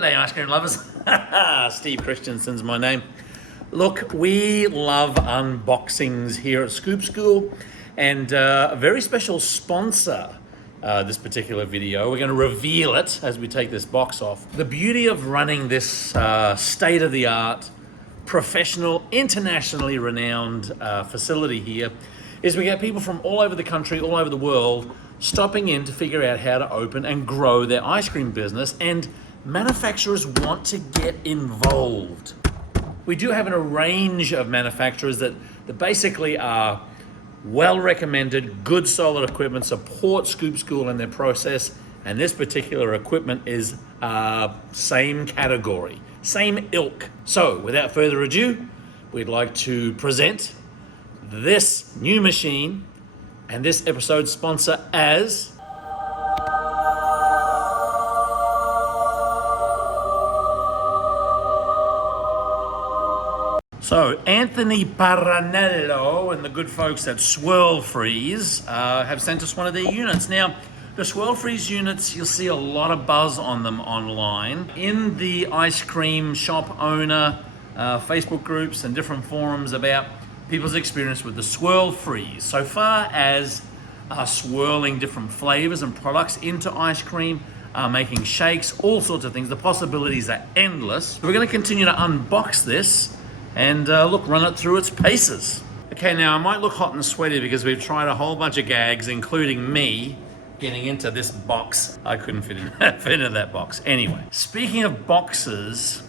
G'day ice cream lovers. Steve Christensen's my name. Look, we love unboxings here at Scoop School, and a very special sponsor this particular video. We're going to reveal it as we take this box off. The beauty of running this state-of-the-art, professional, internationally renowned facility here is we get people from all over the country, all over the world, stopping in to figure out how to open and grow their ice cream business, and manufacturers want to get involved. We do have a range of manufacturers that basically are well recommended, good solid equipment, support Scoop School in their process, and this particular equipment is same category, same ilk. So without further ado, we'd like to present this new machine and this episode's sponsor as Anthony Paranello and the good folks at Swirl Freeze have sent us one of their units. Now, the Swirl Freeze units, you'll see a lot of buzz on them online. In the ice cream shop owner Facebook groups and different forums about people's experience with the Swirl Freeze. So far as swirling different flavors and products into ice cream, making shakes, all sorts of things. The possibilities are endless. So we're going to continue to unbox this and look, run it through its paces. Okay, now I might look hot and sweaty because we've tried a whole bunch of gags, including me getting into this box. I couldn't fit into that box. Anyway, speaking of boxes,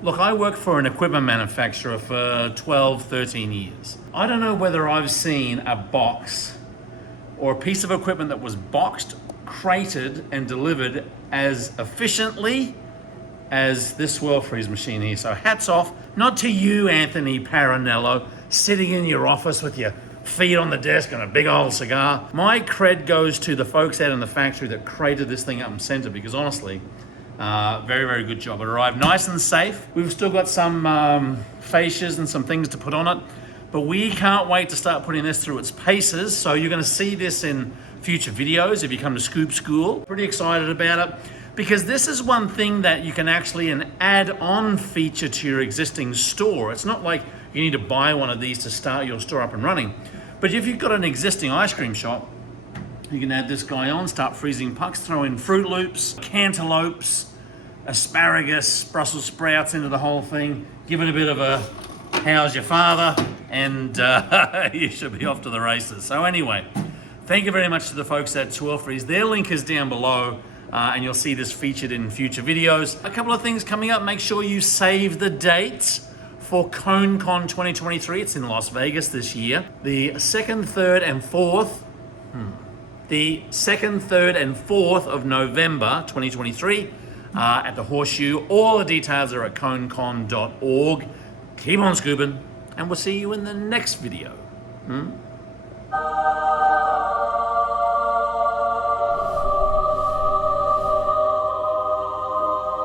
look, I worked for an equipment manufacturer for 12, 13 years. I don't know whether I've seen a box or a piece of equipment that was boxed, crated, and delivered as efficiently as this Swirl Freeze machine here. So hats off, not to you, Anthony Paranello, sitting in your office with your feet on the desk and a big old cigar. My cred goes to the folks out in the factory that crated this thing up and sent it, because honestly, very, very good job. It arrived nice and safe. We've still got some fascias and some things to put on it, but we can't wait to start putting this through its paces. So you're gonna see this in future videos if you come to Scoop School. Pretty excited about it, because this is one thing that you can actually an add-on feature to your existing store. It's not like you need to buy one of these to start your store up and running. But if you've got an existing ice cream shop, you can add this guy on, start freezing pucks, throw in Fruit Loops, cantaloupes, asparagus, Brussels sprouts into the whole thing, give it a bit of a how's your father, and you should be off to the races. So anyway, thank you very much to the folks at Swirl Freeze. Their link is down below, and you'll see this featured in future videos. A couple of things coming up. Make sure you save the date for ConeCon 2023. It's in Las Vegas this year. The 2nd, 3rd, and 4th. The 2nd, 3rd, and 4th of November 2023 at the Horseshoe. All the details are at conecon.org. Keep on scooping, and we'll see you in the next video.